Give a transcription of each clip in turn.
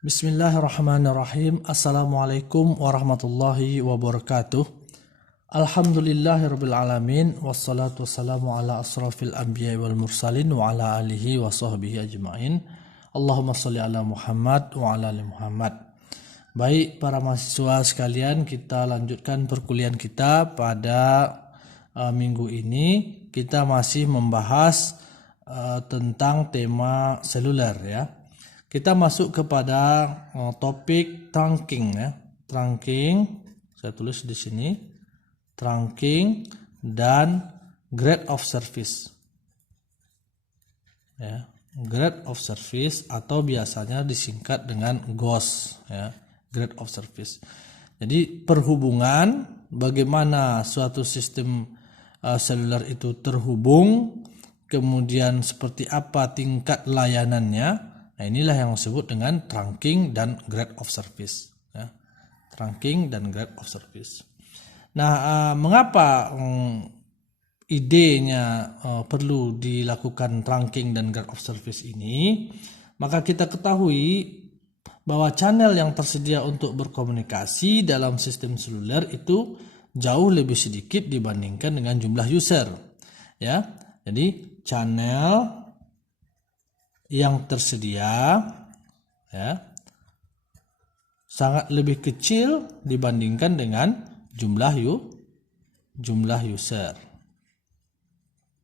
Bismillahirrahmanirrahim. Assalamualaikum warahmatullahi wabarakatuh. Alhamdulillahirabbil alamin wassalatu wassalamu ala asrafil anbiya'i wal mursalin wa ala alihi wa sahbihi ajmain. Allahumma shalli ala Muhammad wa ala ali Muhammad. Baik para mahasiswa sekalian, kita lanjutkan perkuliahan kita pada minggu ini. Kita masih membahas tentang tema seluler ya. Kita masuk kepada topik trunking ya. Trunking, saya tulis di sini. Trunking dan grade of service. Ya, grade of service atau biasanya disingkat dengan GOS ya, grade of service. Jadi perhubungan, bagaimana suatu sistem seluler itu terhubung, kemudian seperti apa tingkat layanannya. Nah, inilah yang disebut dengan trunking dan grade of service ya. Trunking dan grade of service. Nah, mengapa idenya perlu dilakukan trunking dan grade of service ini? Maka kita ketahui bahwa channel yang tersedia untuk berkomunikasi dalam sistem seluler itu jauh lebih sedikit dibandingkan dengan jumlah user ya. Jadi channel yang tersedia ya sangat lebih kecil dibandingkan dengan jumlah user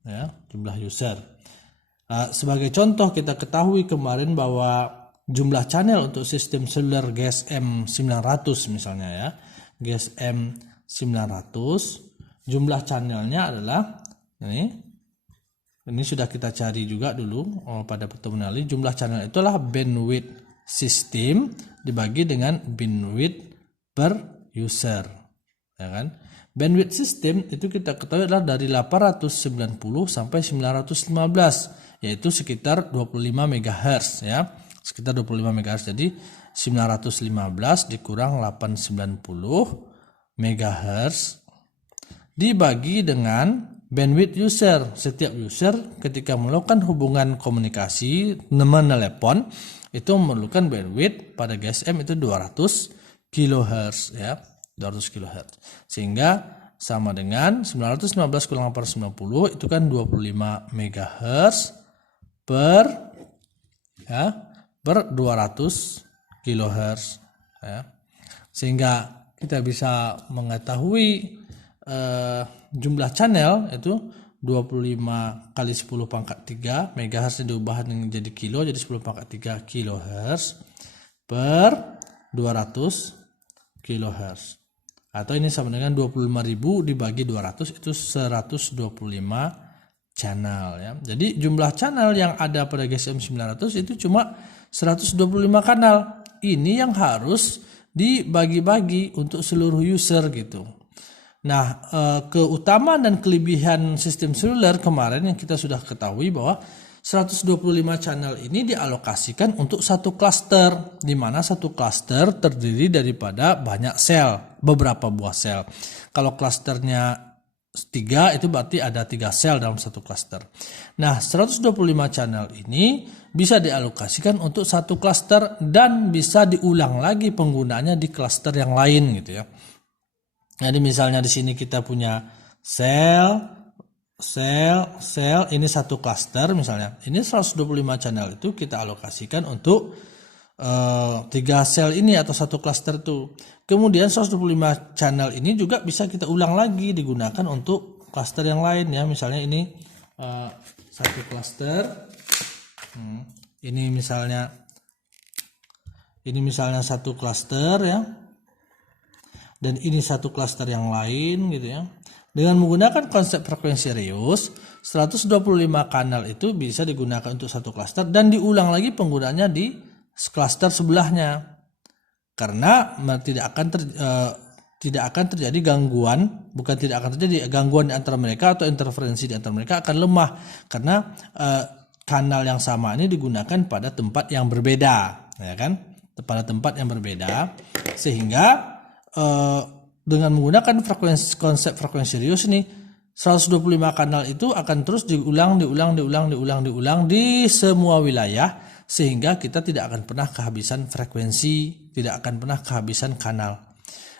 ya, jumlah user. Sebagai contoh, kita ketahui kemarin bahwa jumlah channel untuk sistem seluler GSM 900 misalnya ya, GSM 900 jumlah channelnya adalah ini sudah kita cari juga dulu pada pertemuan lalu. Jumlah channel itulah bandwidth sistem dibagi dengan bandwidth per user, ya kan? Bandwidth sistem itu kita ketahui adalah dari 890 sampai 915, yaitu sekitar 25 MHz ya, sekitar 25 MHz. Jadi 915 dikurang 890 MHz dibagi dengan bandwidth user. Setiap user ketika melakukan hubungan komunikasi menelepon itu memerlukan bandwidth pada GSM itu 200 kHz ya, 200 kHz. Sehingga sama dengan 915 kurang 890 itu kan 25 MHz per 200 kHz ya. Sehingga kita bisa mengetahui jumlah channel itu 25 kali 10 pangkat 3 MHz diubah menjadi kilo, jadi 10 pangkat 3 kHz per 200 kHz. Atau ini sama dengan 25.000 dibagi 200 itu 125 channel ya. Jadi jumlah channel yang ada pada GSM 900 itu cuma 125 kanal. Ini yang harus dibagi-bagi untuk seluruh user gitu. Nah, keutamaan dan kelebihan sistem seluler kemarin yang kita sudah ketahui bahwa 125 channel ini dialokasikan untuk satu klaster, di mana satu klaster terdiri daripada banyak sel, beberapa buah sel. Kalau klasternya 3 itu berarti ada 3 sel dalam satu klaster. Nah, 125 channel ini bisa dialokasikan untuk satu klaster dan bisa diulang lagi penggunaannya di klaster yang lain gitu ya. Jadi misalnya di sini kita punya sel ini satu klaster misalnya. Ini 125 channel itu kita alokasikan untuk 3 sel ini atau satu klaster itu. Kemudian 125 channel ini juga bisa kita ulang lagi digunakan untuk klaster yang lain ya. Misalnya ini satu klaster. Ini misalnya satu klaster ya. Dan ini satu klaster yang lain gitu ya. Dengan menggunakan konsep frekuensi Rius, 125 kanal itu bisa digunakan untuk satu klaster dan diulang lagi penggunaannya di klaster sebelahnya. Karena tidak akan terjadi gangguan, bukan tidak akan terjadi gangguan di antara mereka atau interferensi di antara mereka akan lemah karena kanal yang sama ini digunakan pada tempat yang berbeda, ya kan? Pada tempat yang berbeda sehingga dengan menggunakan konsep frekuensi Rius ini 125 kanal itu akan terus diulang di semua wilayah sehingga kita tidak akan pernah kehabisan frekuensi, tidak akan pernah kehabisan kanal.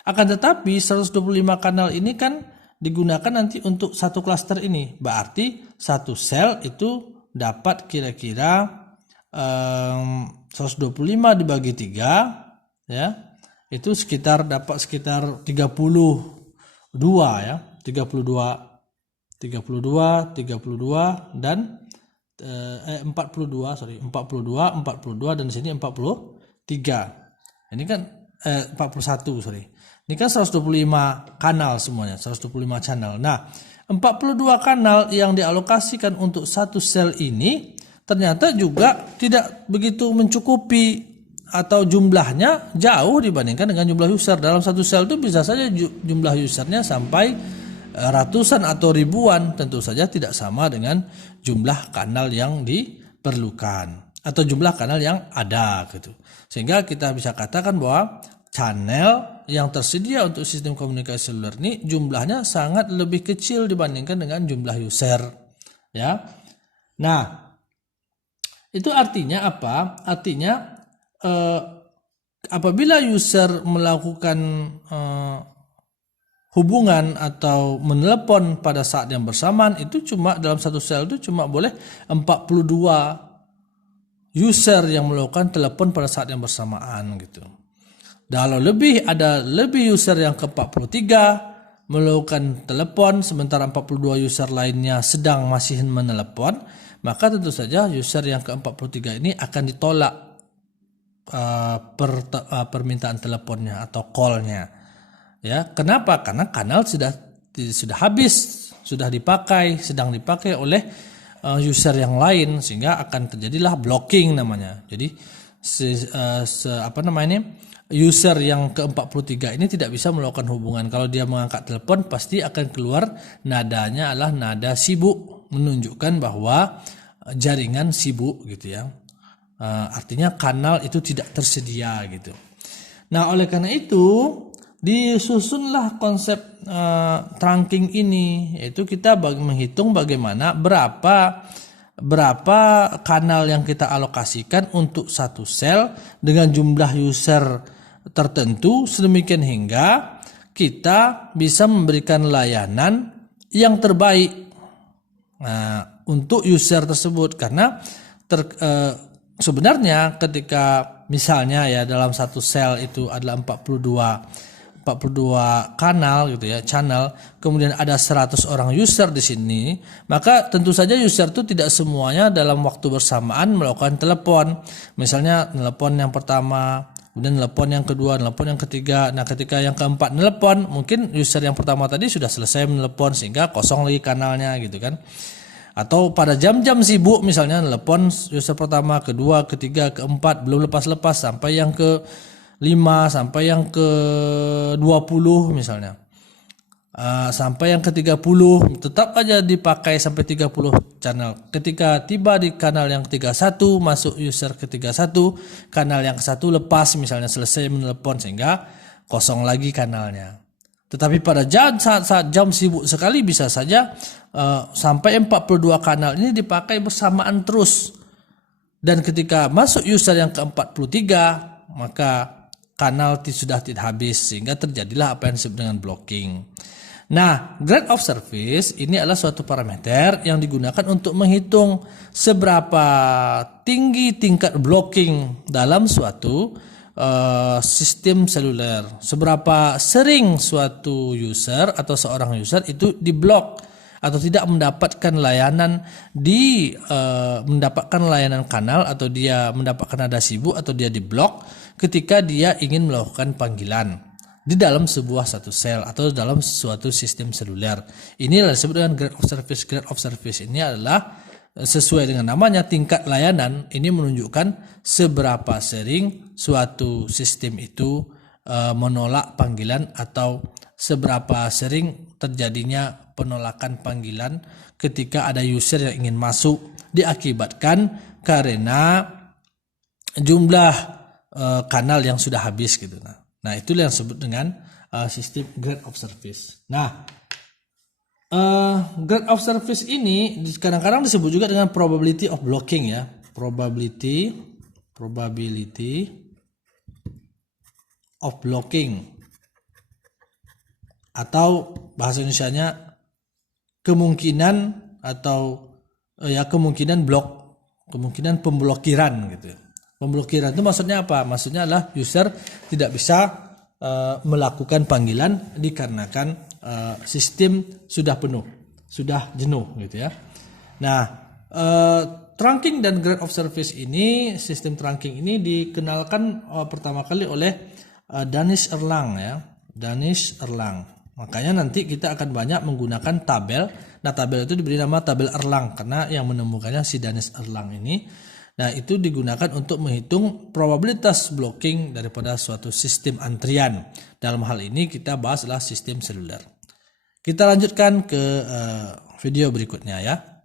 Akan tetapi 125 kanal ini kan digunakan nanti untuk satu klaster ini. Berarti satu sel itu dapat kira-kira 125 dibagi 3 ya. Itu dapat sekitar 32 ya. 32 dan 42 dan di sini 43. Ini kan 41 sorry. Ini kan 125 kanal semuanya, 125 channel. Nah, 42 kanal yang dialokasikan untuk satu sel ini ternyata juga tidak begitu mencukupi atau jumlahnya jauh dibandingkan dengan jumlah user. Dalam satu sel itu bisa saja jumlah usernya sampai ratusan atau ribuan, tentu saja tidak sama dengan jumlah kanal yang diperlukan atau jumlah kanal yang ada gitu. Sehingga kita bisa katakan bahwa channel yang tersedia untuk sistem komunikasi seluler ini jumlahnya sangat lebih kecil dibandingkan dengan jumlah user ya. Nah, itu artinya apa? Artinya apabila user melakukan hubungan atau menelepon pada saat yang bersamaan, itu cuma dalam satu sel itu cuma boleh 42 user yang melakukan telepon pada saat yang bersamaan gitu. Kalau ada lebih user yang ke-43 melakukan telepon sementara 42 user lainnya sedang masih menelepon, maka tentu saja user yang ke-43 ini akan ditolak permintaan teleponnya atau call-nya. Ya, kenapa? Karena kanal sudah habis, sedang dipakai oleh user yang lain, sehingga akan terjadilah blocking namanya. Jadi user yang ke-43 ini tidak bisa melakukan hubungan. Kalau dia mengangkat telepon pasti akan keluar nadanya adalah nada sibuk, menunjukkan bahwa jaringan sibuk gitu ya. Artinya kanal itu tidak tersedia gitu. Nah, oleh karena itu disusunlah konsep trunking ini, yaitu kita menghitung bagaimana berapa kanal yang kita alokasikan untuk satu sel dengan jumlah user tertentu, sedemikian hingga kita bisa memberikan layanan yang terbaik untuk user tersebut. Karena sebenarnya ketika misalnya ya dalam satu sel itu adalah 42 kanal gitu ya, channel, kemudian ada 100 orang user di sini, maka tentu saja user itu tidak semuanya dalam waktu bersamaan melakukan telepon. Misalnya telepon yang pertama, kemudian telepon yang kedua, telepon yang ketiga. Nah, ketika yang keempat telepon, mungkin user yang pertama tadi sudah selesai menelepon sehingga kosong lagi kanalnya gitu kan. Atau pada jam-jam sibuk misalnya telepon user pertama, kedua, ketiga, keempat belum lepas-lepas sampai yang ke 5 sampai yang ke-20 misalnya. Sampai yang ke-30 tetap aja dipakai sampai 30 channel. Ketika tiba di kanal yang 31, masuk user ke-31, kanal yang ke-1 lepas misalnya, selesai menelepon sehingga kosong lagi kanalnya. Tetapi pada saat jam sibuk sekali bisa saja sampai 42 kanal ini dipakai bersamaan terus. Dan ketika masuk user yang ke-43, maka kanal sudah tidak habis, sehingga terjadilah apa yang disebut dengan blocking. Nah, grade of service ini adalah suatu parameter yang digunakan untuk menghitung seberapa tinggi tingkat blocking dalam suatu sistem seluler. Seberapa sering suatu user atau seorang user itu diblok atau tidak mendapatkan layanan mendapatkan layanan kanal, atau dia mendapatkan nada sibuk, atau dia diblok ketika dia ingin melakukan panggilan di dalam satu sel atau dalam suatu sistem seluler. Ini adalah disebut dengan grade of service. Grade of service ini adalah sesuai dengan namanya, tingkat layanan. Ini menunjukkan seberapa sering suatu sistem itu menolak panggilan, atau seberapa sering terjadinya penolakan panggilan ketika ada user yang ingin masuk diakibatkan karena jumlah kanal yang sudah habis gitu. Nah, itulah yang disebut dengan sistem grade of service. Nah, grade of service ini kadang-kadang disebut juga dengan probability of blocking ya. Probability probability of blocking, atau bahasa Indonesianya kemungkinan atau kemungkinan pemblokiran gitu. Pemblokiran itu maksudnya apa? Maksudnya adalah user tidak bisa melakukan panggilan dikarenakan sistem sudah penuh, sudah jenuh gitu ya. Nah, trunking dan grade of service ini, sistem trunking ini dikenalkan pertama kali oleh Danish Erlang ya, Danish Erlang. Makanya nanti kita akan banyak menggunakan tabel. Nah, tabel itu diberi nama tabel Erlang karena yang menemukannya si Danish Erlang ini. Nah, itu digunakan untuk menghitung probabilitas blocking daripada suatu sistem antrian. Dalam hal ini kita bahas adalah sistem seluler. Kita lanjutkan ke video berikutnya ya.